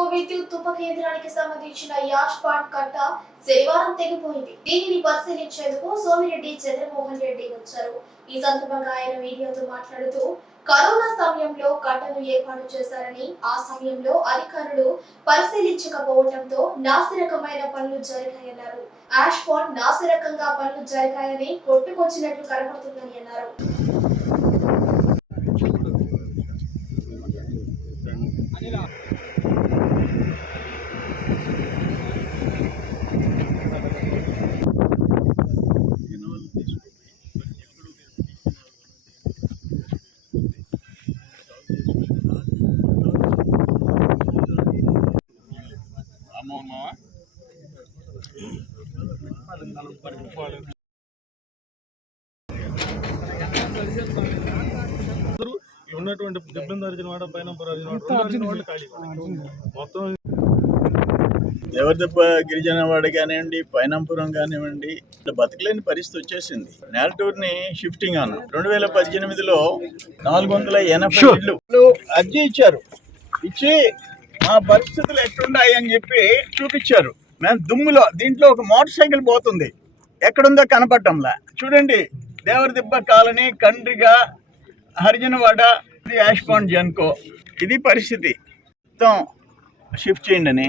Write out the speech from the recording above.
జెన్కో విద్యుత్ తుప్ప కేంద్రానికి సంబంధించిన యాష్ పాట్ కట్ట శనివారం తెగిపోయింది. దీనిని పరిశీలించేందుకు సోమిరెడ్డి చంద్రమోహన్ రెడ్డి వచ్చారు. ఈ సందర్భంగా ఆయన మీడియాతో మాట్లాడుతూ కరోనా సమయంలో కట్టను ఏర్పాటు చేశారని ఆ సమయంలో అధికారులు పరిశీలించకపోవడంతో నాసిరకమైన పనులు జరిగాయన్నారు. యాష్ పాట్ నాసిరకంగా పనులు జరిగాయని కొట్టుకొచ్చినట్లు కనబడుతుందని అన్నారు. అందరూ ఉన్నటువంటి దెబ్బలు వాడ పైన మొత్తం ఎవరి దెబ్బ గిరిజన వాడ కానివ్వండి పైనంపురం కానివ్వండి ఇట్లా బతకలేని పరిస్థితి వచ్చేసింది. నేలటూరుని షిఫ్టింగ్ అన్న. రెండు వేల పద్దెనిమిదిలో నాలుగు వందల ఎనభై ఇళ్ళు అర్జీ ఇచ్చారు. ఇచ్చి ఆ పరిస్థితులు ఎట్లున్నాయి అని చెప్పి చూపించారు. మేము దుమ్ములో దీంట్లో ఒక మోటార్ సైకిల్ పోతుంది. ఎక్కడుందో కనపడటంలా. చూడండి దేవరి దిబ్బ కాలనీ కండ్రిగా హరిజనవాడ ఇది యాష్పాండ్ జన్కో. ఇది పరిస్థితి. మొత్తం షిఫ్ట్ చేయండి అని.